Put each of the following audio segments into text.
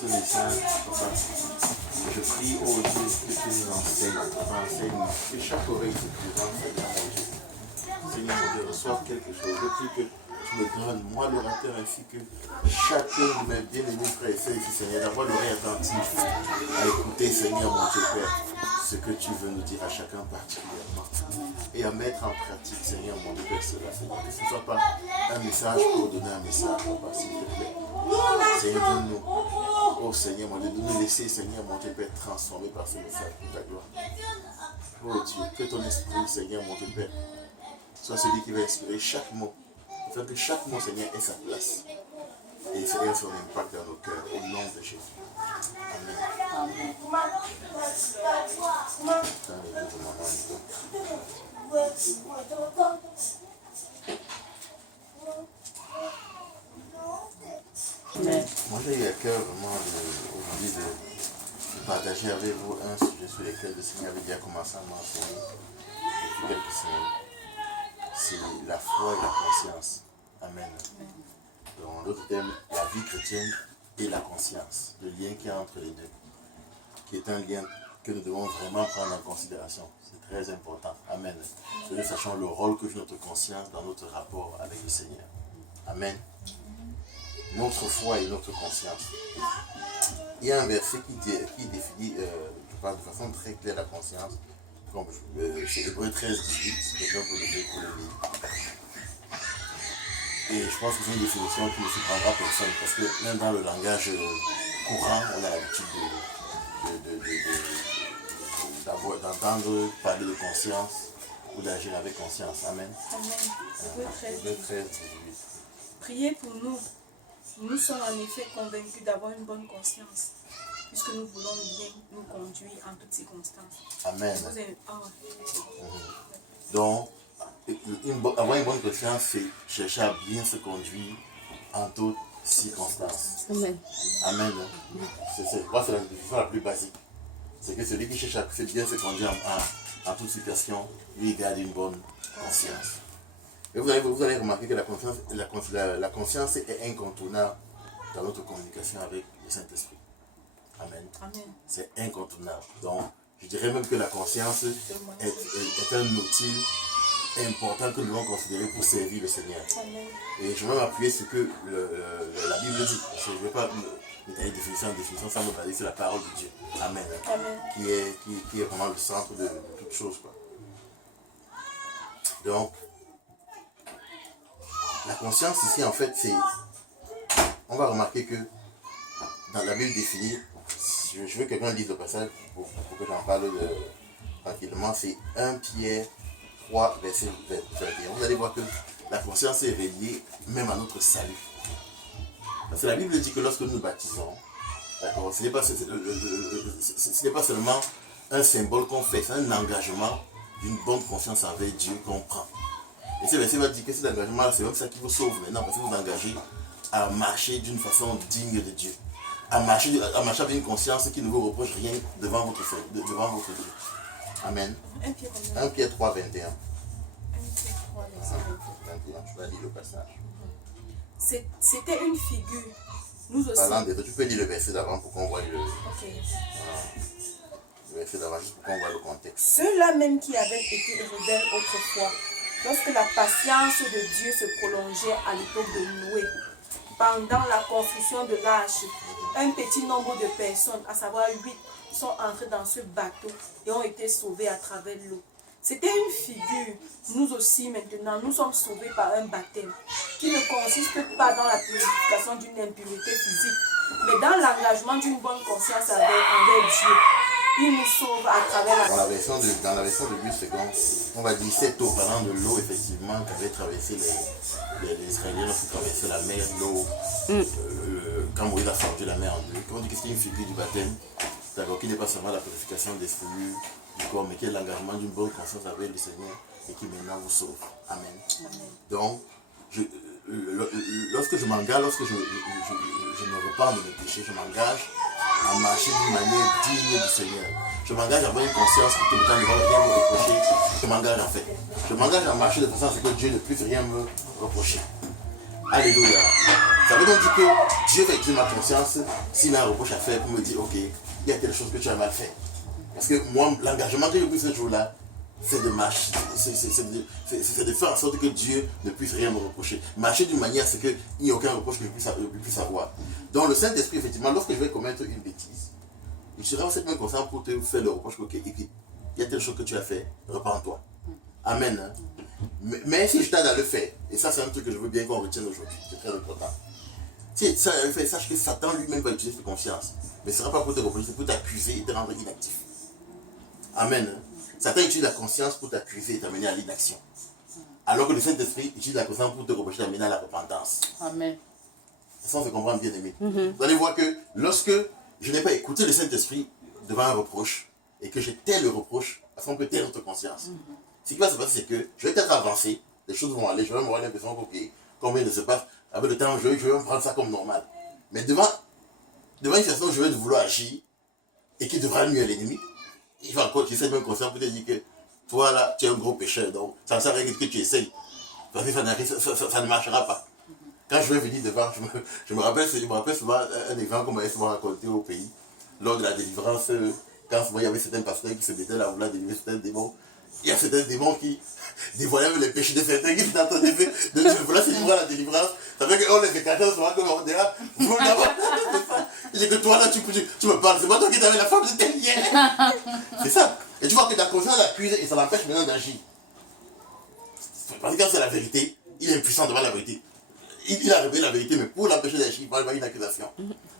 ce message, papa, je prie au Dieu que tu nous enseignes, que chaque oreille se présente, Seigneur mon Dieu. Seigneur mon Dieu, reçoive quelque chose. Je prie que tu me donnes, moi l'orateur, ainsi que chacun de mes bien-aimés frères et sœurs ici, Seigneur, d'avoir l'oreille attentive à écouter, Seigneur mon Dieu Père, ce que tu veux nous dire à chacun particulièrement. Et à mettre en pratique, Seigneur mon Dieu Père, cela, Seigneur. Que ce ne soit pas un message pour donner un message, Papa, s'il te plaît. Seigneur, donne-nous, oh Seigneur mon Dieu, de nous laisser, Seigneur mon Dieu Père, transformer par ce message pour ta gloire. Oh Dieu, que ton esprit, Seigneur mon Dieu Père, soit celui qui va inspirer chaque mot, afin que chaque mot, Seigneur, ait sa place et ait son impact dans nos cœurs, au nom de Jésus. Amen. Moi, j'ai eu à cœur vraiment aujourd'hui de partager avec vous un sujet sur lequel le Seigneur avait déjà commencé à m'enseigner depuis quelques semaines. C'est la foi et la conscience. Amen. Dans l'autre thème, la vie chrétienne et la conscience, le lien qu'il y a entre les deux, qui est un lien que nous devons vraiment prendre en considération. C'est très important. Amen. Que nous sachions le rôle que joue notre conscience dans notre rapport avec le Seigneur. Amen. Notre foi et notre conscience. Il y a un verset qui définit je parle de façon très claire la conscience. C'est Hébreux 13, 18, c'est quelqu'un pour le lire. Et je pense que c'est une définition qui ne surprendra personne, parce que même dans le langage courant, on a l'habitude d'entendre parler de conscience ou d'agir avec conscience. Amen. Amen. Hébreux 13, 18. Priez pour nous. Nous sommes en effet convaincus d'avoir une bonne conscience, puisque nous voulons bien nous conduire en toutes circonstances. Amen. Donc, avoir une bonne conscience, c'est chercher à bien se conduire en toutes circonstances. Amen. Amen. C'est la définition la plus basique. C'est que celui qui cherche à bien se conduire en toute situation, lui garde une bonne conscience. Et vous allez remarquer que la conscience est incontournable dans notre communication avec le Saint-Esprit. Amen. Amen. C'est incontournable. Donc, je dirais même que la conscience est un outil important que nous devons considérer pour servir le Seigneur. Amen. Et je vais m'appuyer sur ce que la Bible dit. Parce que je ne vais pas m'étaler définition en définition sans me baser sur la parole de Dieu. Amen. Amen. Qui est vraiment le centre de toute chose, quoi. Donc, la conscience ici, en fait, c'est... On va remarquer que dans la Bible définie, je veux que quelqu'un lise le passage pour que j'en parle tranquillement, c'est 1 Pierre 3, verset 21. Vous allez voir que la conscience est reliée même à notre salut. Parce que la Bible dit que lorsque nous nous baptisons, d'accord, ce n'est pas seulement un symbole qu'on fait, c'est un engagement d'une bonne conscience avec Dieu qu'on prend. Et ce verset va dire que cet engagement-là, c'est même ça qui vous sauve maintenant, parce que vous vous engagez à marcher d'une façon digne de Dieu. À marcher avec une conscience qui ne vous reproche rien devant votre Dieu. Amen. 1 Pierre 3, 21. 1 Pierre 3, verset 21. Tu vas lire le passage. C'était une figure. Nous aussi. Parlant de, tu peux lire le verset d'avant pour qu'on voit le verset d'avant, juste pour qu'on voit le contexte. Ceux-là même qui avaient été rebelles autrefois, lorsque la patience de Dieu se prolongeait à l'époque de Noé, pendant la construction de l'arche, un petit nombre de personnes, à savoir 8, sont entrés dans ce bateau et ont été sauvés à travers l'eau. C'était une figure. Nous aussi maintenant, nous sommes sauvés par un baptême qui ne consiste pas dans la purification d'une impureté physique, mais dans l'engagement d'une bonne conscience envers Dieu. Il nous sauve à travers la... Dans la version de 8 secondes, on va dire cette eau, parlant de l'eau effectivement qu'avaient traversé les Israéliens lorsqu'ils traversaient la mer, l'eau, quand Moïse a forgé la mer en deux. Quand on dit que c'est une figure du baptême, d'accord, qui n'est pas seulement la purification des cellules du corps, mais qui est l'engagement d'une bonne conscience avec le Seigneur et qui maintenant vous sauve. Amen. Amen. Donc, lorsque je m'engage, lorsque je me repens de mes péchés, je m'engage à marcher d'une manière digne du Seigneur. Je m'engage à avoir une conscience qui tout le temps ne va rien me reprocher. Je m'engage en fait. Je m'engage à marcher de façon à ce que Dieu ne puisse rien me reprocher. Alléluia. Ça veut donc dire que Dieu va utiliser ma conscience s'il a un reproche à faire pour me dire, ok, il y a telle chose que tu as mal fait. Parce que moi, l'engagement que j'ai pris ce jour-là, c'est de marcher, c'est de faire en sorte que Dieu ne puisse rien me reprocher. Marcher d'une manière à ce qu'il n'y ait aucun reproche que je puisse avoir. Donc le Saint-Esprit, effectivement, lorsque je vais commettre une bêtise, il sera aussi même conscient pour te faire le reproche, ok, il y a telle chose que tu as fait, repens-toi. Amen. Mais si je t'aide à le faire, et ça c'est un truc que je veux bien qu'on retienne aujourd'hui, c'est très important. Si ça a fait, sache que Satan lui-même va utiliser ta conscience. Mais ce ne sera pas pour te reprocher, c'est pour t'accuser et te rendre inactif. Amen. Satan utilise la conscience pour t'accuser et t'amener à l'inaction. Alors que le Saint-Esprit utilise la conscience pour te reprocher et t'amener à la repentance. Amen. Ça, on se comprend bien aimé. Vous allez voir que lorsque je n'ai pas écouté le Saint-Esprit devant un reproche, et que j'ai tel le reproche, parce qu'on peut taire notre conscience. Ce qui va se passer, c'est que je vais peut-être avancer, les choses vont aller, je vais avoir l'impression que, combien de se passe, avec le temps, je vais me prendre ça comme normal. Mais devant une situation où je vais vouloir agir, et qui devra nuire à l'ennemi, il va encore utiliser cette même conscience pour te dire que toi là, tu es un gros pécheur, donc ça ne sert à rien que tu essayes. Parce que ça ne marchera pas. Quand je vais venir devant, je me rappelle souvent un exemple qu'on m'avait souvent raconté au pays, lors de la délivrance, quand souvent il y avait certains pasteurs qui se mettaient là, vouloir délivrer certains démons. Il y a certains démons qui dévoilaient les péchés de certains qui étaient en train de vouloir se livrer à la délivrance. Ça fait qu'on les décachait souvent comme on dirait, vous d'abord. Il dit que toi là, tu me parles, c'est moi toi qui t'avais la femme de tel hier. C'est ça. Et tu vois que ta conscience l'accuse et ça l'empêche maintenant d'agir. Parce que quand c'est la vérité, il est impuissant devant la vérité. Il a révélé la vérité, mais pour l'empêcher d'agir, il va avoir une accusation.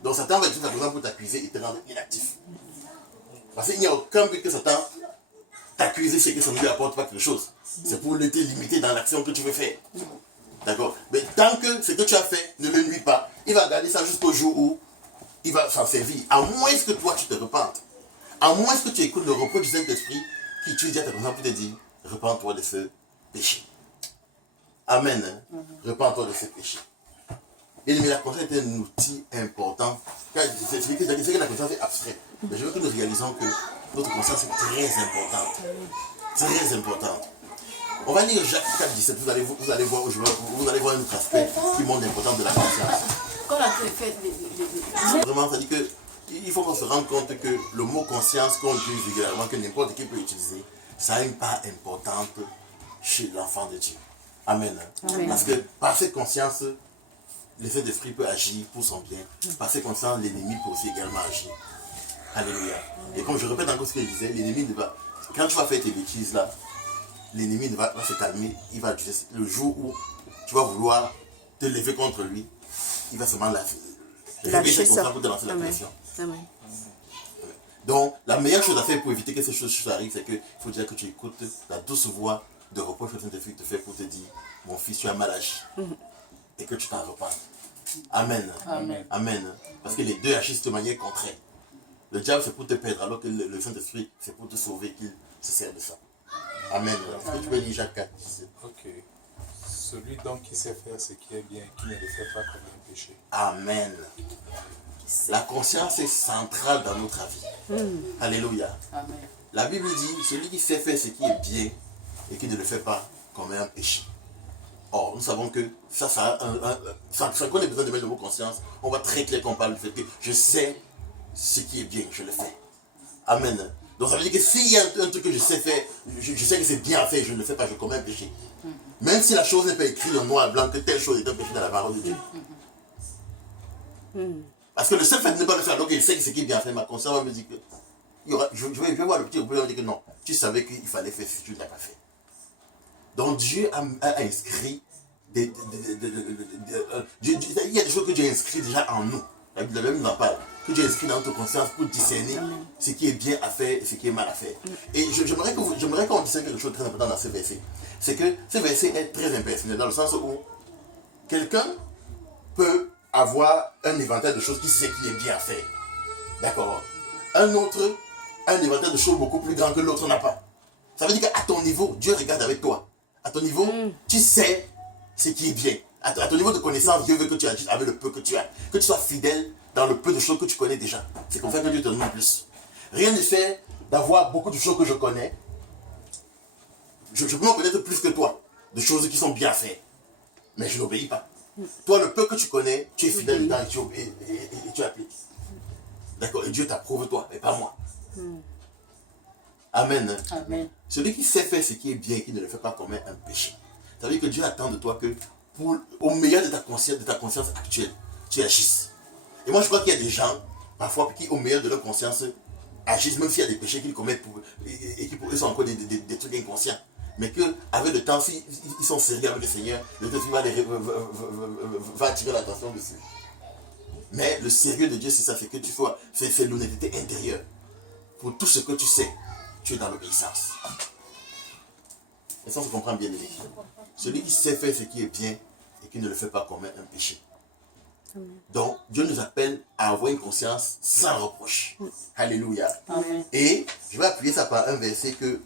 Donc Satan va utiliser ta conscience pour t'accuser et te rendre inactif. Parce qu'il n'y a aucun but que Satan t'accuse, c'est que ça ne lui apporte pas quelque chose. C'est pour te limiter dans l'action que tu veux faire. D'accord? Mais tant que ce que tu as fait ne le nuit pas, il va garder ça jusqu'au jour où il va s'en servir. À moins que toi tu te repentes. À moins que tu écoutes le reproche du Saint-Esprit qui utilise ta conscience pour te dire, repens-toi de ce péché. Amen. Repens-toi de ce péché. Et la conscience est un outil important. C'est que la conscience est abstraite. Mais je veux que nous réalisons que notre conscience est très importante. Très importante. On va lire Jacques 4, 17. Vous allez voir un autre aspect qui montre l'importance de la conscience. Vraiment, ça dit que il faut qu'on se rende compte que le mot conscience qu'on utilise régulièrement, que n'importe qui peut utiliser, ça a une part importante chez l'enfant de Dieu. Amen. Amen. Parce que par cette conscience, le Saint-Esprit peut agir pour son bien. Par cette conscience, l'ennemi peut aussi également agir. Alléluia. Et comme je répète encore ce que je disais, l'ennemi ne va... Quand tu vas faire tes bêtises là, l'ennemi va se calmer. Il va, le jour où tu vas vouloir te lever contre lui, il va seulement lâcher ça pour te lancer la pression. Amen. Donc, la meilleure chose à faire pour éviter que ces choses arrivent, c'est qu'il faut dire que tu écoutes la douce voix de reproche que le Saint-Esprit te fait pour te dire, mon fils, tu as mal agi. Et que tu t'en repens. Amen. Amen. Amen. Parce que les deux agissent de manière contraire. Le diable, c'est pour te perdre, alors que le Saint-Esprit, c'est pour te sauver qu'il se sert de ça. Amen. Est-ce que tu peux lire Jacques 4? Ok. Celui donc qui sait faire ce qui est bien, qui ne le fait pas comme un péché. Amen. La conscience est centrale dans notre vie. Alléluia. Amen. La Bible dit, celui qui sait faire ce qui est bien et qui ne le fait pas comme un péché. Or, nous savons que ça qu'on ait besoin de mettre le mot conscience, on voit très clair qu'on parle du fait que je sais ce qui est bien, je le fais. Amen. Donc ça veut dire que s'il y a un truc que je sais faire, je sais que c'est bien à faire, je ne le fais pas, je commets un péché. Même si la chose n'est pas écrite en noir et blanc, que telle chose est un péché dans la parole de Dieu. Parce que le seul fait de ne pas le faire, donc il sait que ce qui est bien fait, ma conscience va me dire que je vais voir le petit problème, me dire que non, tu savais qu'il fallait faire si tu ne l'as pas fait. Donc Dieu a inscrit, il y a des choses que Dieu a inscrites déjà en nous. La Bible nous en parle. Que Dieu a inscrit dans notre conscience pour discerner ce qui est bien à faire et ce qui est mal à faire. Et j'aimerais qu'on discerne quelque chose de très important dans ce verset. C'est que ce verset est très impersonnel dans le sens où quelqu'un peut avoir un éventail de choses qui sait qui est bien à faire. D'accord? Un autre a un éventail de choses beaucoup plus grand que l'autre n'a pas. Ça veut dire qu'à ton niveau, Dieu regarde avec toi. À ton niveau, tu sais ce qui est bien. À ton niveau de connaissance, Dieu veut que tu agisses avec le peu que tu as. Que tu sois fidèle dans le peu de choses que tu connais déjà. C'est comme ça que Dieu te demande plus. Rien ne fait d'avoir beaucoup de choses que je connais. Je peux en connaître plus que toi. De choses qui sont bien faites. Mais je n'obéis pas. Toi, le peu que tu connais, tu es fidèle dedans et tu appliques. D'accord? Et Dieu t'approuve toi, et pas moi. Amen. Amen. Celui qui sait faire ce qui est bien et qui ne le fait pas commet un péché. Ça veut dire que Dieu attend de toi que, au meilleur de ta conscience actuelle, tu agisses. Et moi, je crois qu'il y a des gens, parfois, qui, au meilleur de leur conscience, agissent, même s'il y a des péchés qu'ils commettent et qui pour eux sont encore des trucs inconscients. Mais qu'avec le temps, s'ils sont sérieux avec le Seigneur, le Seigneur va attirer l'attention dessus. Mais le sérieux de Dieu, c'est ça, c'est que tu sois, c'est l'honnêteté intérieure. Pour tout ce que tu sais, tu es dans l'obéissance. Et ça, on se comprend bien, aimé. Celui qui sait faire ce qui est bien et qui ne le fait pas commet un péché. Donc, Dieu nous appelle à avoir une conscience sans reproche. Alléluia. Amen. Et je vais appuyer ça par un verset que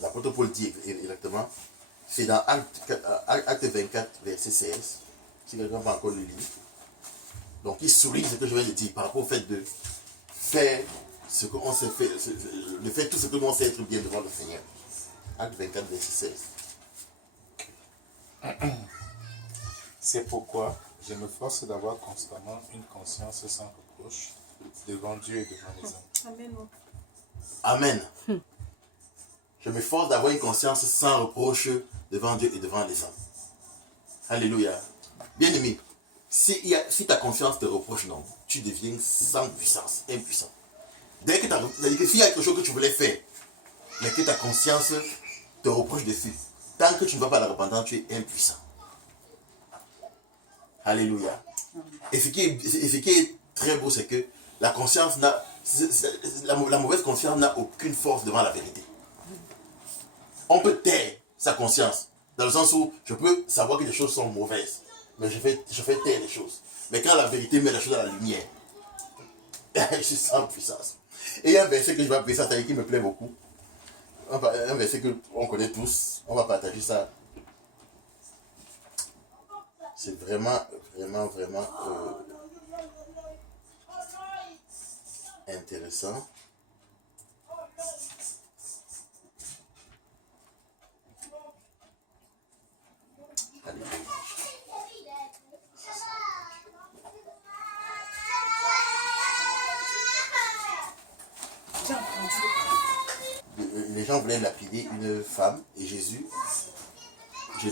l'apôtre Paul dit exactement. C'est dans Acte 24, verset 16. Si quelqu'un va encore le lire. Donc, il souligne ce que je viens de dire par rapport au fait de faire ce qu'on sait faire, de faire tout ce que nous on sait être bien devant le Seigneur. Acte 24, verset 16. C'est pourquoi je me force d'avoir constamment une conscience sans reproche devant Dieu et devant les hommes. Amen. Amen. Je m'efforce d'avoir une conscience sans reproche devant Dieu et devant les hommes. Alléluia. Bien aimé, si ta conscience te reproche, non, tu deviens sans puissance, impuissant. Dès que s'il y a quelque chose que tu voulais faire, mais que ta conscience te reproche dessus, tant que tu ne vas pas à la repentance, tu es impuissant. Alléluia. Et ce qui est très beau, c'est que la conscience la mauvaise conscience n'a aucune force devant la vérité. On peut taire sa conscience, dans le sens où je peux savoir que les choses sont mauvaises, mais je fais taire les choses. Mais quand la vérité met les choses à la lumière, je suis sans puissance. Et il y a un verset que je vais appeler ça, qui me plaît beaucoup. Un verset qu'on connaît tous, on va partager ça. C'est vraiment intéressant. Allez. Les gens voulaient lapider une femme et Jésus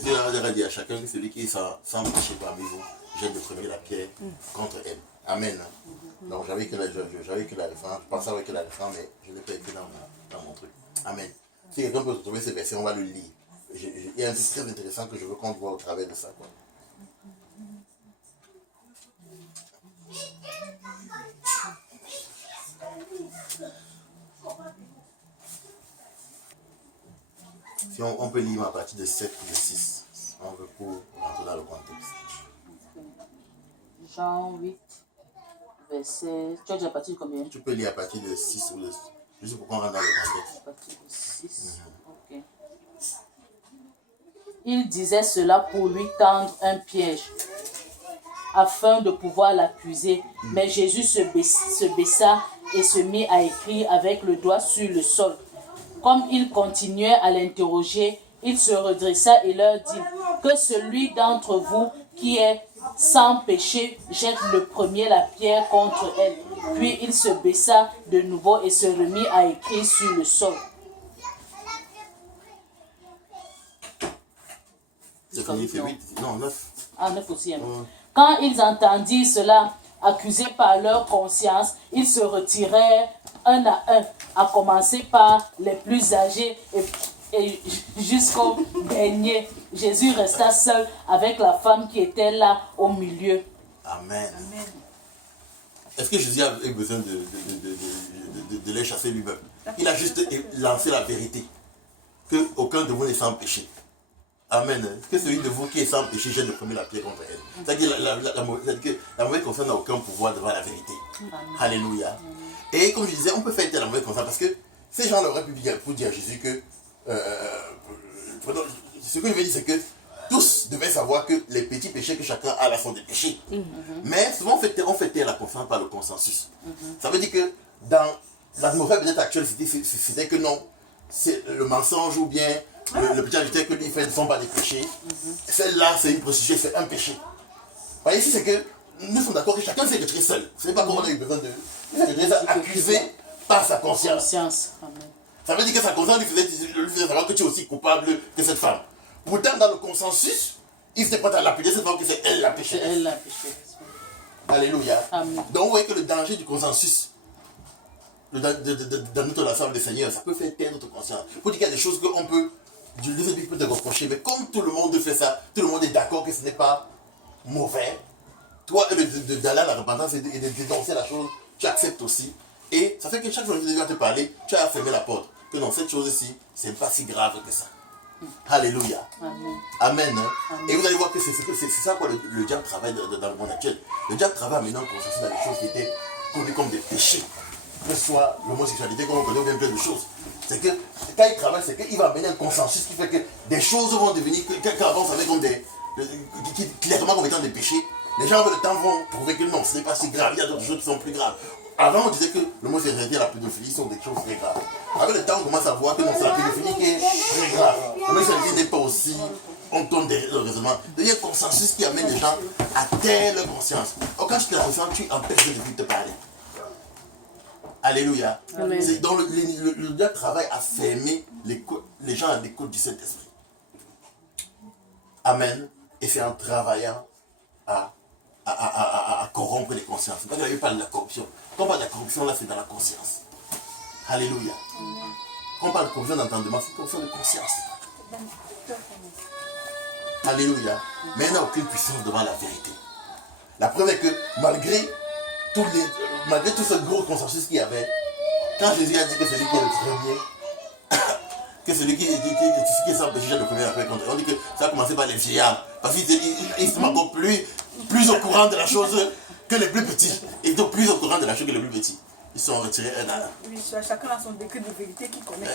leur a dit à chacun que celui qui est sans péché parmi vous jette de premier la pierre contre elle. Amen. Donc j'avais que la référence, je pensais avec la référence, mais je ne l'ai pas écrit dans mon truc. Amen. Si quelqu'un peut retrouver ce verset, on va le lire. Il y a un truc très intéressant que je veux qu'on voit au travers de ça. Quoi. Si on peut lire à partir de 7 ou de 6, on veut pour rentrer dans le contexte. Jean 8, verset... Tu as dit à partir de combien? Tu peux lire à partir de 6 ou de... Juste pour qu'on rentre dans le contexte. À partir de 6, ok. Il disait cela pour lui tendre un piège, afin de pouvoir l'accuser. Mais Jésus se baissa et se mit à écrire avec le doigt sur le sol. Comme il continuait à l'interroger, il se redressa et leur dit que celui d'entre vous qui est sans péché jette le premier la pierre contre elle. Puis il se baissa de nouveau et se remit à écrire sur le sol. C'est fini, c'est 8, non 9. Ah, 9 aussi. Hein. Quand ils entendirent cela, accusés par leur conscience, ils se retirèrent un à un, à commencer par les plus âgés et jusqu'au dernier. Jésus resta seul avec la femme qui était là au milieu. Amen. Amen. Est-ce que Jésus avait besoin de les chasser lui-même? Il a juste lancé la vérité. Qu'aucun de vous n'est sans péché. Amen. Que celui de vous qui est sans péché jette le premier la pierre contre elle. C'est-à-dire que la mauvaise conscience n'a aucun pouvoir devant la vérité. Alléluia. Et comme je disais, on peut faire la mauvaise conscience parce que ces gens auraient pu dire à Jésus que ce que je veux dire, c'est que tous devaient savoir que les petits péchés que chacun a là sont des péchés. Mais souvent on fait taire la conscience par le consensus. Ça veut dire que dans l'atmosphère peut-être actuelle, c'était que non, c'est le mensonge ou bien le petit adultère que lui fait ne sont pas des péchés. Celle-là, c'est une prostituée, c'est un péché. Vous voyez, ici, c'est que nous sommes d'accord que chacun s'est retiré seul. Ce n'est pas qu'on a eu besoin de. Il s'est retiré accusé par sa conscience. Amen. Ça veut dire que sa conscience lui faisait savoir que tu es aussi coupable que cette femme. Pourtant, dans le consensus, il s'était pas à l'appuyer cette femme que c'est elle la pécheresse. C'est elle la pécheresse. Alléluia. Amen. Donc vous voyez que le danger du consensus dans notre relation avec le Seigneur, ça peut faire taire notre conscience. Pour dire qu'il y a des choses qu'on peut, Dieu peut te reprocher, mais comme tout le monde fait ça, tout le monde est d'accord que ce n'est pas mauvais, toi, d'aller à la repentance et de dénoncer la chose, tu acceptes aussi. Et ça fait que chaque fois que Dieu va te parler, tu as fermé la porte. Que non, cette chose-ci, c'est pas si grave que ça. Alléluia. Amen. Amen. Et vous allez voir que c'est ça quoi le diable travaille dans le monde actuel. Le diable travaille maintenant pour consensus dans les choses qui étaient connues comme des péchés. Que ce soit l'homosexualité, comme on connaît, ou bien plein de choses. C'est que quand il travaille, c'est qu'il va amener un consensus qui fait que des choses vont devenir, qu'avant on savait comme clairement comme étant des péchés. Les gens avec le temps vont trouver que non, ce n'est pas si grave, il y a d'autres choses qui sont plus graves. Avant, on disait que l'homosexualité et la pédophilie sont des choses très graves. Avec le temps, on commence à voir que non, c'est la pédophilie qui est très grave. L'homosexualité n'est pas aussi, on tourne derrière le raisonnement. Il y a un consensus qui amène les gens à taire leur conscience. Or, quand tu te la ressens, tu empêches de te parler. Alléluia. Donc, le diable travaille à fermer les gens à l'écoute du Saint-Esprit. Amen. Et c'est en travaillant à corrompre les consciences. Quand il parle de la corruption, quand on parle de la corruption, là, c'est dans la conscience. Alléluia. Quand on parle de corruption d'entendement, c'est une corruption de conscience. Alléluia. Mais il n'y a aucune puissance devant la vérité. La preuve est que malgré tout ce gros consensus qu'il y avait, quand Jésus a dit que celui qui est le premier, que celui qui est sans péché, le premier après contre, on dit que ça a commencé par les vieillards. Parce qu'ils sont encore plus au courant de la chose que les plus petits. Ils sont plus au courant de la chose que les plus petits. Ils sont retirés un à un. Oui, chacun a son décret de vérité qu'il connaît.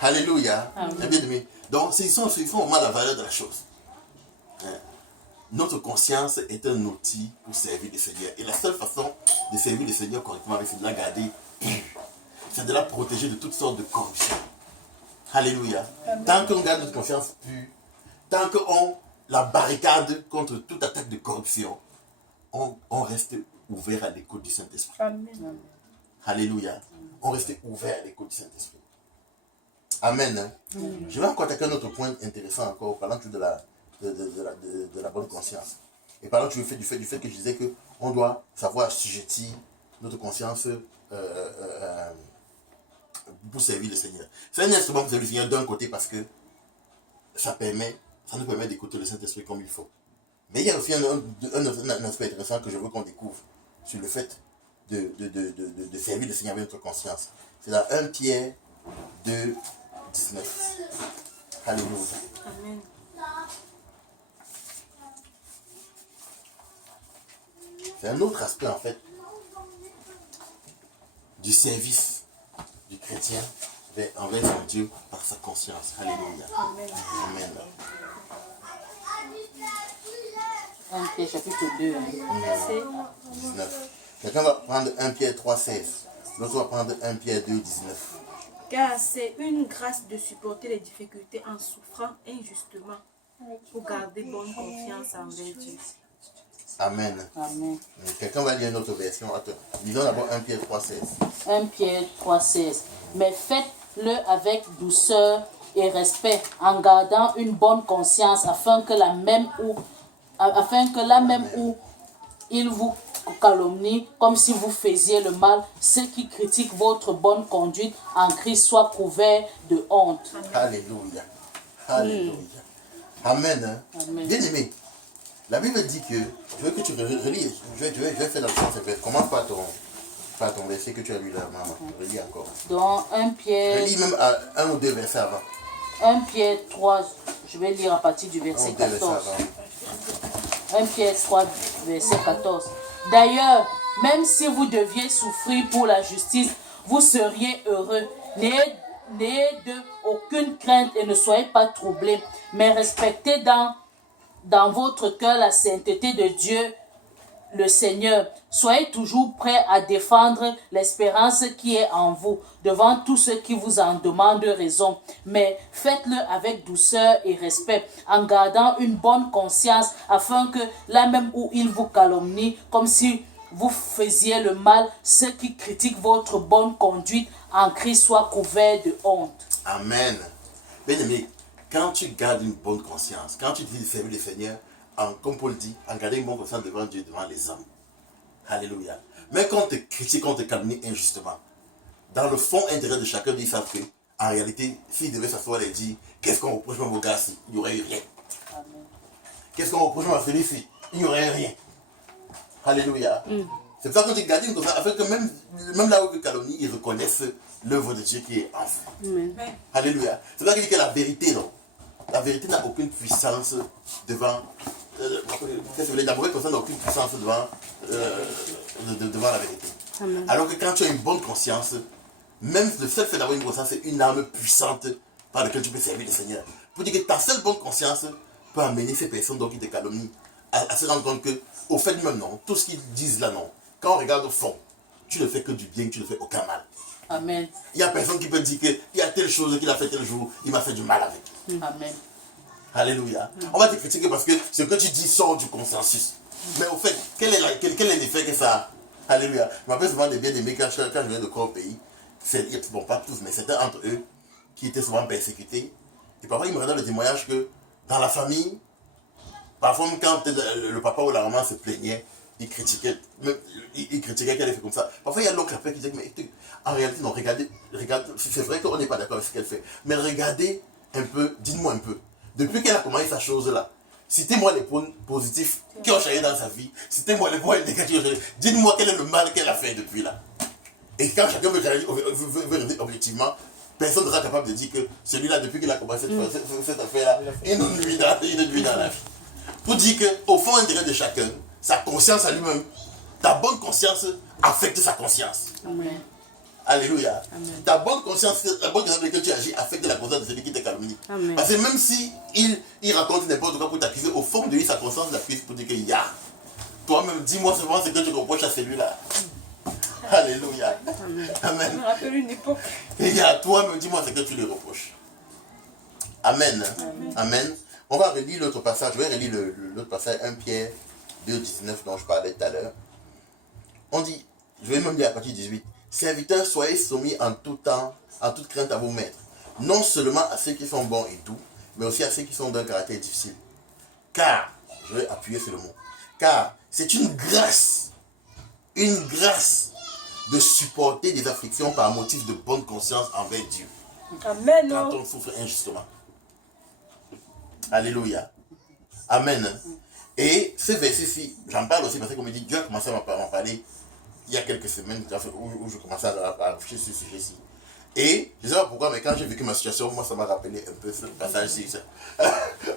Alléluia. Bien aimé. Donc, ils font vraiment la valeur de la chose. Notre conscience est un outil pour servir le Seigneur. Et la seule façon de servir le Seigneur correctement, c'est de la garder pure. C'est de la protéger de toutes sortes de corruption. Alléluia. Tant qu'on garde notre conscience pure, tant qu'on la barricade contre toute attaque de corruption, on reste ouvert à l'écoute du Saint-Esprit. Amen. Alléluia. On reste ouvert à l'écoute du Saint-Esprit. Amen. Je vais encore attaquer un autre point intéressant encore, parlant de la bonne conscience. Et parlant du fait que je disais qu'on doit savoir assujettir notre conscience pour servir le Seigneur. C'est un instrument pour servir le Seigneur d'un côté parce que ça nous permet d'écouter le Saint-Esprit comme il faut. Mais il y a aussi un aspect intéressant que je veux qu'on découvre sur le fait de servir le Seigneur avec notre conscience. C'est dans 1 Pierre 2, 19. Alléluia. Amen. C'est un autre aspect en fait du service du chrétien envers son Dieu par sa conscience. Alléluia. Amen. Amen. 1 Pierre chapitre 2. Verset 19. Quelqu'un va prendre 1 Pierre 3, 16. L'autre va prendre 1 Pierre 2, 19. Car c'est une grâce de supporter les difficultés en souffrant injustement pour garder bonne confiance envers Dieu. Amen. Amen. Quelqu'un va lire une autre version. Attends. Lisons d'abord 1 Pierre 3, 16. 1 Pierre 3, 16. Mais faites-le avec douceur et respect, en gardant une bonne conscience, afin que là même où il vous calomnie, comme si vous faisiez le mal, ceux qui critiquent votre bonne conduite en Christ soient couverts de honte. Alléluia. Alléluia. Amen. Amen. Bien aimé. La Bible dit que, je veux que tu relis, je vais faire dans le sens inverse. Commence par ton verset que tu as lu là, maman. Relis encore. Dans 1 Pierre, Relis même à 1 ou 2 versets avant. 1 Pierre 3, je vais lire à partir du verset 1 ou 2 versets 14. avant. 1 Pierre 3, verset 14. D'ailleurs, même si vous deviez souffrir pour la justice, vous seriez heureux. N'ayez aucune crainte et ne soyez pas troublés, mais respectez dans votre cœur la sainteté de Dieu le Seigneur. Soyez toujours prêts à défendre l'espérance qui est en vous devant tous ceux qui vous en demandent raison. Mais faites-le avec douceur et respect, en gardant une bonne conscience, afin que là même où ils vous calomnient, comme si vous faisiez le mal, ceux qui critiquent votre bonne conduite en Christ soient couverts de honte. Amen. Bien-aimé, quand tu gardes une bonne conscience, quand tu dis de servir le Seigneur, comme Paul dit, en gardant une bonne conscience devant Dieu, devant les hommes. Alléluia. Mais quand on te critique, quand on te calomnie injustement, dans le fond intérieur de chacun, ils savent que, en réalité, s'ils devaient s'asseoir et dire, qu'est-ce qu'on reproche à mon gars ici? Il n'y aurait eu rien. Qu'est-ce qu'on reproche à Félicie? Il n'y aurait rien. Alléluia. C'est pour ça qu'on dit garder une conscience, afin que même là où ils calomnient, ils reconnaissent l'œuvre de Dieu qui est en vous. Alléluia. C'est pour ça qu'il dit que la vérité, non. La vérité n'a aucune puissance devant. La mauvaise personne n'a aucune puissance devant la vérité. Amen. Alors que quand tu as une bonne conscience, même le seul fait d'avoir une conscience, c'est une arme puissante par laquelle tu peux servir le Seigneur. Pour dire que ta seule bonne conscience peut amener ces personnes qui te calomnient à se rendre compte que, au fait même non, tout ce qu'ils disent là non, quand on regarde au fond, tu ne fais que du bien, tu ne fais aucun mal. Amen. Il n'y a personne qui peut dire qu'il y a telle chose qu'il a fait tel jour, il m'a fait du mal avec. Amen. Alléluia. On va te critiquer parce que ce que tu dis sort du consensus. Mais au fait, quel est l'effet que ça a? Alléluia. Je me rappelle souvent des bien-aimés quand je venais de croire au pays. Bon, pas tous, mais certains entre eux qui étaient souvent persécutés. Et parfois, ils me redonnent le témoignage que dans la famille, parfois, même quand le papa ou la maman se plaignait, il critiquait qu'elle ait fait comme ça. Parfois, il y a l'oncle après qui disait, mais en réalité, non, regardez, c'est vrai qu'on n'est pas d'accord avec ce qu'elle fait. Mais regardez un peu, dites-moi un peu. Depuis qu'elle a commencé sa chose-là, citez-moi les points positifs qui ont changé dans sa vie. Citez-moi les points négatifs qui ont changé. Dites-moi quel est le mal qu'elle a fait depuis là. Et quand chacun veut dire objectivement, personne ne sera capable de dire que celui-là, depuis qu'il a commencé cette affaire-là, il nous nuit dans la vie. Pour dire qu'au fond intérieur de chacun, sa conscience à lui-même, ta bonne conscience affecte sa conscience. Amen. Alléluia. Amen. Ta bonne conscience, la bonne conscience avec laquelle tu agis affecte la conscience de celui qui te calomnie. Parce que même si il raconte n'importe quoi pour t'accuser, au fond de lui, sa conscience l'accuse pour dire que toi-même, dis-moi souvent ce que tu reproches à celui-là. Alléluia. Amen. Amen. Je me rappelle une époque. Et toi-même, dis-moi ce que tu lui reproches. Amen. Amen. Amen. On va relire l'autre passage. Je vais relire l'autre passage, 1 Pierre 2, 19, dont je parlais tout à l'heure. On dit, je vais même lire à partir de 18. Serviteurs, soyez soumis en tout temps, en toute crainte à vos maîtres. Non seulement à ceux qui sont bons et doux, mais aussi à ceux qui sont d'un caractère difficile. Car, je vais appuyer sur le mot, car c'est une grâce de supporter des afflictions par motif de bonne conscience envers Dieu. Amen. Quand on souffre injustement. Alléluia. Amen. Et ce verset-ci, j'en parle aussi parce qu'on me dit, Dieu a commencé à m'en parler il y a quelques semaines où je commençais à toucher ce sujet-ci. Et je ne sais pas pourquoi, mais quand j'ai vécu ma situation, moi ça m'a rappelé un peu ce passage-ci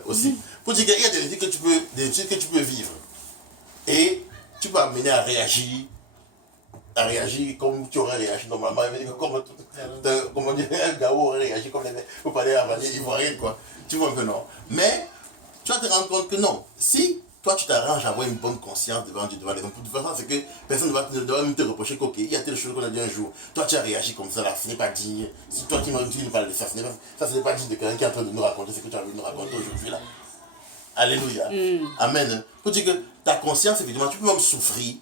aussi. Pour dire qu'il y a des choses que tu peux vivre. Et tu peux amener à réagir comme tu aurais réagi normalement. Comme on dirait, un gars aurait réagi comme vous parlez à Vanier Ivoirienne, quoi. Tu vois un peu, non. Mais tu vas te rendre compte que non. Si toi tu t'arranges à avoir une bonne conscience devant Dieu, devant les hommes, de toute façon, c'est que personne ne doit même te reprocher qu'ok, il y a telle chose qu'on a dit un jour. Toi tu as réagi comme ça, là, ce n'est pas digne. Si toi qui me parles de ça, ce n'est pas digne de quelqu'un qui est en train de nous raconter ce que tu as envie de nous raconter aujourd'hui, là. Alléluia. Amen. Pour dire que ta conscience, évidemment, tu peux même souffrir.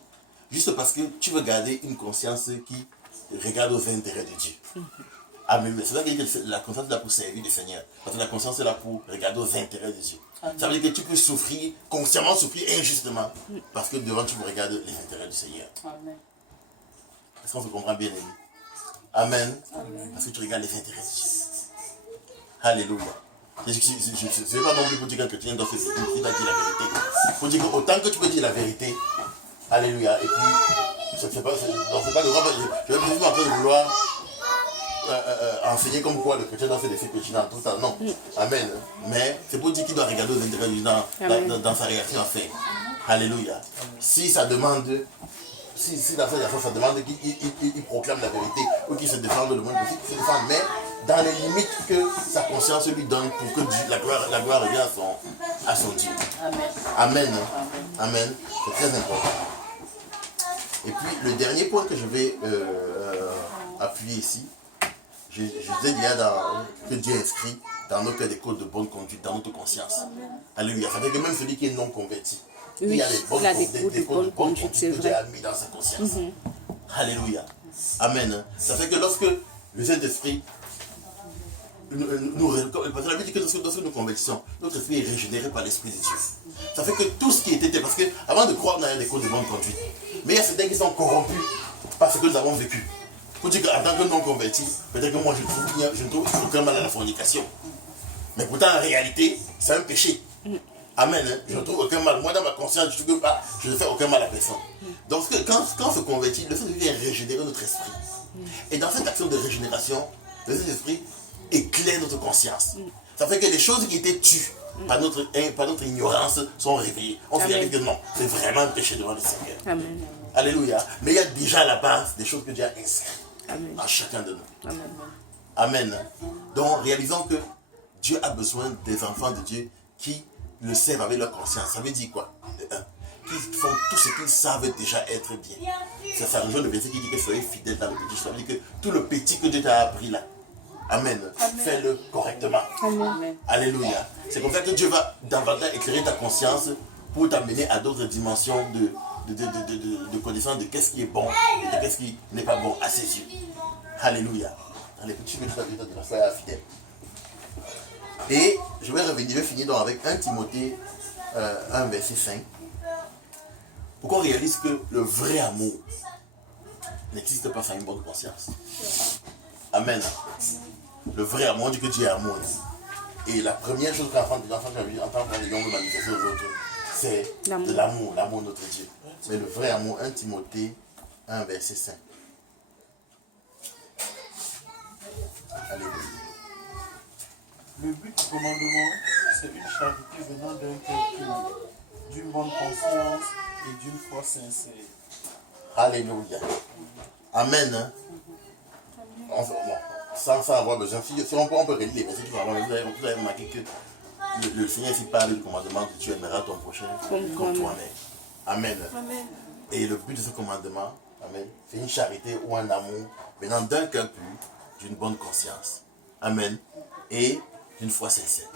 Juste parce que tu veux garder une conscience qui regarde aux intérêts de Dieu. Amen. C'est ça que la conscience est là pour servir le Seigneur. Parce que la conscience est là pour regarder aux intérêts de Dieu. Amen. Ça veut dire que tu peux souffrir, consciemment souffrir injustement. Parce que devant tu regardes les intérêts du Seigneur. Amen. Est-ce qu'on se comprend bien, aimé? Amen. Amen. Parce que tu regardes les intérêts de Dieu. Alléluia. Je ne vais pas non plus pour dire qu'un chrétien doit se dire la vérité. Il faut dire qu'autant que tu peux dire la vérité, alléluia. Et puis, c'est pas le droit. Je vais vous en train de vouloir enseigner comme quoi le chrétien doit faire des faits pétinants tout ça. Non. Amen. Mais c'est pour dire qu'il doit regarder aux intérêts dans sa réaction à faire. Alléluia. Si ça demande, si dans sa réaction ça demande qu'il proclame la vérité ou qu'il se défende le moins possible, qu'il se défende, mais dans les limites que sa conscience lui donne pour que la gloire revienne à son Dieu. Amen. Amen. Amen. C'est très important. Et puis, le dernier point que je vais appuyer ici, je disais que Dieu inscrit dans nos cœurs des codes de bonne conduite, dans notre conscience. Alléluia. Ça veut dire que même celui qui est non converti, il y a des codes de bonne conduite que Dieu a mis dans sa conscience. Alléluia. Amen. Ça fait que lorsque le Saint-Esprit parce que la Bible dit que lorsque nous convertissons, notre esprit est régénéré par l'Esprit de Dieu. Ça fait que tout ce qui était, parce que avant de croire, on a des codes de bonne conduite. Mais il y a certains qui sont corrompus par ce que nous avons vécu. Pour dire qu'en tant que non converti, peut-être que moi je ne trouve aucun mal à la fornication. Mais pourtant en réalité, c'est un péché. Amen. Hein? Je ne trouve aucun mal. Moi dans ma conscience, je ne fais aucun mal à personne. Donc quand on se convertit, le Saint-Esprit vient régénérer notre esprit. Et dans cette action de régénération, le Saint-Esprit éclaire notre conscience. Ça fait que les choses qui étaient tues par notre ignorance sont réveillées. On se dit que non, c'est vraiment un péché devant le Seigneur. Amen. Alléluia. Mais il y a déjà à la base des choses que Dieu a inscrites à chacun de nous. Amen. Amen. Donc réalisons que Dieu a besoin des enfants de Dieu qui le servent avec leur conscience. Ça veut dire quoi? Qui font tout ce qu'ils savent déjà être bien. Ça rejoint le verset qui dit que soyez fidèles dans le petit. Ça veut dire que tout le petit que Dieu t'a appris là, Amen. Fais-le correctement. Amen. Alléluia. C'est comme ça que Dieu va davantage éclairer ta conscience pour t'amener à d'autres dimensions de connaissance de qu'est-ce qui est bon et de qu'est-ce qui n'est pas bon à ses yeux. Alléluia. Allez, tu veux de la soyez fidèle. Et je vais finir donc avec 1 Timothée 1 verset 5. Pour qu'on réalise que le vrai amour n'existe pas sans une bonne conscience. Amen. Le vrai amour, on dit que Dieu est amour. Et la première chose qu'en tant que veut manifester aux autres, c'est l'amour de notre Dieu. Mais le vrai amour, 1 Timothée 1 verset 5. Alléluia. Le but du commandement, c'est une charité venant d'un cœur pur, d'une bonne conscience et d'une foi sincère. Alléluia. Amen. Sans avoir besoin, si on peut relire les versets qui vont vous avez remarqué que le Seigneur ici parle du commandement que tu aimeras ton prochain comme toi-même. Amen. Amen. Et le but de ce commandement, amen, c'est une charité ou un amour venant d'un cœur pur, d'une bonne conscience. Amen. Et d'une foi sincère.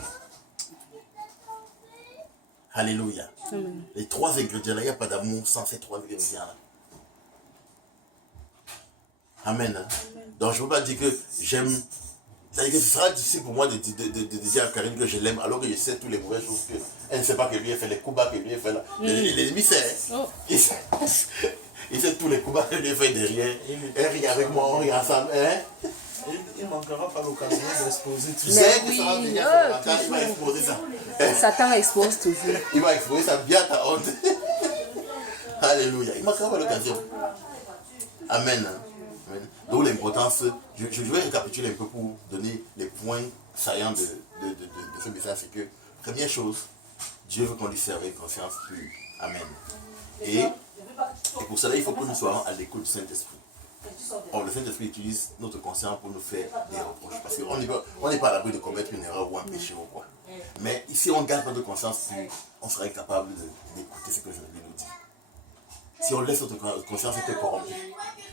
Alléluia. Amen. Les 3 ingrédients-là, il n'y a pas d'amour sans ces 3 ingrédients-là. Amen. Amen. Donc je ne peux pas dire que j'aime. C'est-à-dire que ce sera difficile pour moi de dire à Karine que je l'aime alors que je sais toutes les mauvaises choses qu'elle ne sait pas que lui a fait, les coups bas que lui a fait là. L'ennemi sait. Il sait tous les coups bas que lui a fait derrière. Elle rit avec moi, on rit ensemble. Hein? Il ne manquera pas l'occasion d'exposer tout ça. Tu sais que ça va venir à il va exposer ça. Satan expose toujours. Il va exposer ça bien à ta honte. Alléluia. Il ne manquera pas l'occasion. Amen. Donc l'importance, je vais récapituler un peu pour donner les points saillants de ce message, c'est que, première chose, Dieu veut qu'on lui serve avec conscience pure. Amen. Et pour cela, il faut que nous soyons à l'écoute du Saint-Esprit. Or, le Saint-Esprit utilise notre conscience pour nous faire des reproches. Parce qu'on n'est pas à l'abri de commettre une erreur ou un péché ou quoi. Mais si on garde notre conscience pure, on sera incapable d'écouter ce que le Saint-Esprit nous dit. Si on laisse notre conscience être corrompue,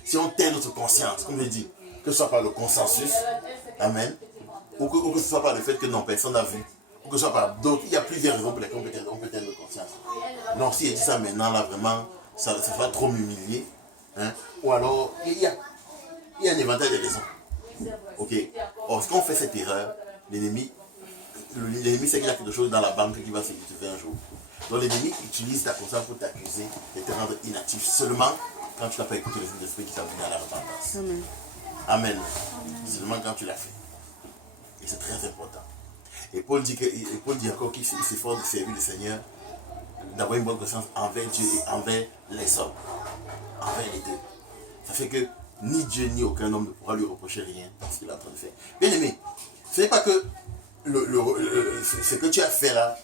si on tait notre conscience, comme je dis, que ce soit par le consensus, amen, ou que ce soit par le fait que non, personne n'a vu, ou que ce soit par d'autres, il y a plusieurs raisons pour lesquelles on peut taire notre conscience. Non, si elle dit ça maintenant, là, vraiment, ça va trop m'humilier, hein, ou alors, il y a un éventail de raisons. Ok. Or, si on fait cette erreur, l'ennemi sait qu'il y a quelque chose dans la banque qui va s'exécuter un jour. Donc l'ennemi utilise ta conscience pour t'accuser et te rendre inactif seulement quand tu n'as pas écouté le Saint-Esprit qui t'a amené à la repentance. Amen. Amen. Seulement quand tu l'as fait. Et c'est très important. Et Paul dit encore qu'il s'efforce de servir le Seigneur, d'avoir une bonne conscience envers Dieu et envers les hommes. Envers les deux. Ça fait que ni Dieu ni aucun homme ne pourra lui reprocher rien dans ce qu'il est en train de faire. Bien aimé, ce n'est pas que ce que tu as fait là,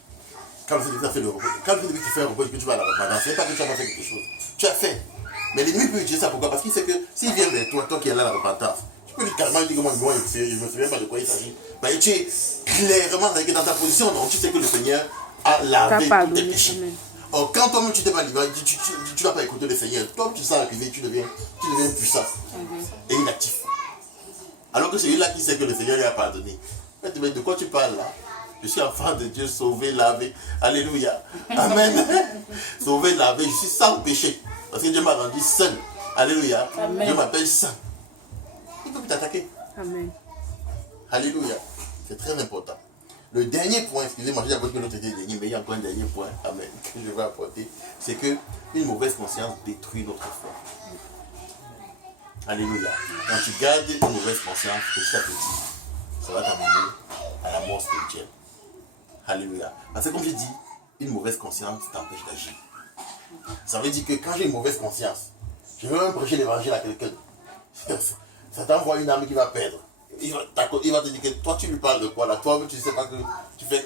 quand le Seigneur fait le reproche, quand le Seigneur te fait un reproche que tu vas à la repentance, ce n'est pas que tu n'as pas fait quelque chose. Tu as fait. Mais l'ennemi peut utiliser ça pourquoi? Parce qu'il sait que s'il vient vers toi qui es là à la repentance, tu peux lui carrément dire que moi je ne me souviens pas de quoi il s'agit. Mais tu es clairement dans ta position, donc tu sais que le Seigneur a lavé tes péchés. Or, quand toi-même tu t'es pas livré, tu n'as pas écouté le Seigneur, toi tu sens accusé, tu deviens puissant et inactif. Alors que celui-là qui sait que le Seigneur lui a pardonné. Mais de quoi tu parles là? Je suis enfant de Dieu, sauvé, lavé. Alléluia. Amen. Sauvé, lavé, je suis sans péché. Parce que Dieu m'a rendu saint. Alléluia. Amen. Dieu m'appelle saint. Il peut plus t'attaquer. Amen. Alléluia. C'est très important. Le dernier point, excusez-moi, j'ai d'abord que l'autre était dernier, mais il y a encore un dernier point, amen, que je vais apporter, c'est que une mauvaise conscience détruit notre foi. Alléluia. Quand tu gardes une mauvaise conscience, petit à petit, ça va t'amener à la mort spirituelle. Alléluia. Parce que comme je dis, une mauvaise conscience t'empêche d'agir. Ça veut dire que quand j'ai une mauvaise conscience, je veux même prêcher l'évangile à quelqu'un. Ça t'envoie une âme qui va perdre. Il va te dire que toi tu lui parles de quoi là, toi tu ne sais pas que tu fais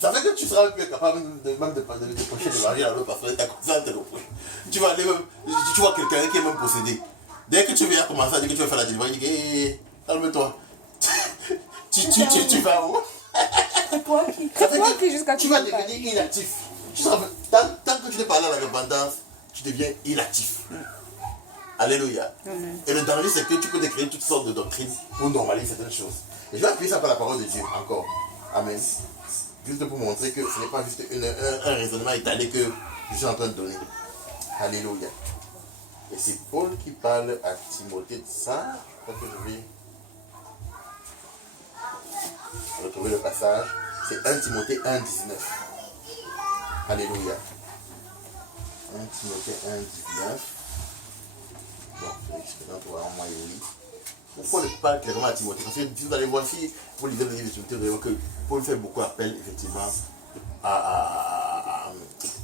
ça fait que tu seras plus capable de prêcher l'évangile à l'autre parce que ta conscience te reproche. Tu vas aller même, tu vois quelqu'un qui est même possédé. Dès que tu viens commencer à dire que tu vas faire la délivrance, il dit hé, calme-toi. Tu vas où? C'est toi qui jusqu'à tu vas devenir inactif. Tant que tu n'es pas là à la repentance, tu deviens inactif. Alléluia. Et le danger, c'est que tu peux te créer toutes sortes de doctrines pour normaliser certaines choses. Et je vais appuyer ça par la parole de Dieu encore. Amen. Juste pour montrer que ce n'est pas juste un raisonnement étalé que je suis en train de donner. Alléluia. Et c'est Paul qui parle à Timothée de ça. Je crois que je vais retrouver le passage. C'est 1 Timothée 1, 19. Alléluia. 1 Timothée 1, 19. Bon, c'est en moi et oui. Pourquoi ne pas clairement à Timothée? Parce que si vous allez voir, si vous lisez le livre de Timothée, vous allez voir que Paul fait beaucoup appel, effectivement,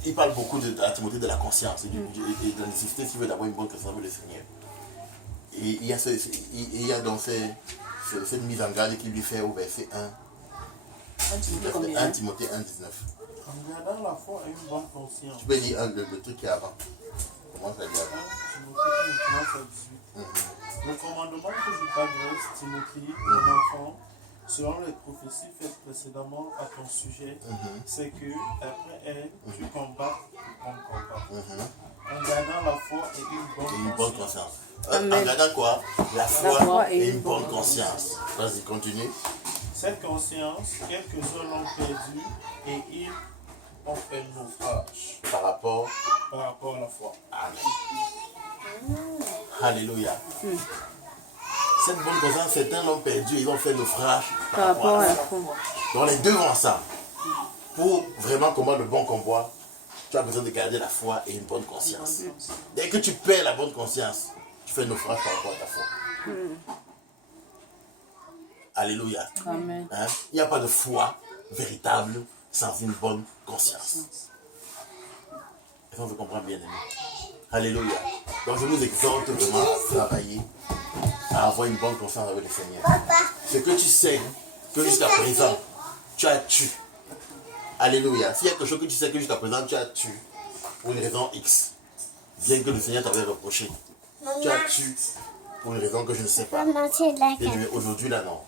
il parle beaucoup à Timothée de la conscience et de la nécessité, s'il veut, d'avoir une bonne conscience avec le Seigneur. Et il y a donc cette mise en garde qu'il lui fait au verset 1. 1 Timothée 1, 19. En gardant la foi et une bonne conscience. Tu peux lire le truc qui est avant. Comment ça dit avant? Timothée 1, 18. Le commandement que je t'adresse, Timothée, mon enfant, selon les prophéties faites précédemment à ton sujet, c'est que, après elle, tu combats ton combat. En gardant la foi et une bonne conscience. En gardant quoi? La foi et une bonne conscience. Vas-y, continue. Cette conscience, quelques-uns l'ont perdue et ils ont fait naufrage Par rapport à la foi. Amen. Alléluia. Cette bonne conscience, certains l'ont perdu, ils ont fait naufrage par rapport à la foi. Donc les deux vont ensemble. Pour vraiment combattre le bon combat, tu as besoin de garder la foi et une bonne conscience. Dès que tu perds la bonne conscience, tu fais naufrage par rapport à ta foi. Alléluia. Amen. Hein? Il n'y a pas de foi véritable sans une bonne conscience. Est-ce qu'on se comprend bien, aimé? Alléluia. Donc je vous exhorte vraiment à travailler, à avoir une bonne conscience avec le Seigneur. Ce que tu sais que jusqu'à présent, tu as tué. Alléluia. S'il y a quelque chose que tu sais que jusqu'à présent, tu as tué pour une raison X, bien que le Seigneur t'avait reproché, tu as tué pour une raison que je ne sais pas. Et aujourd'hui, là, non.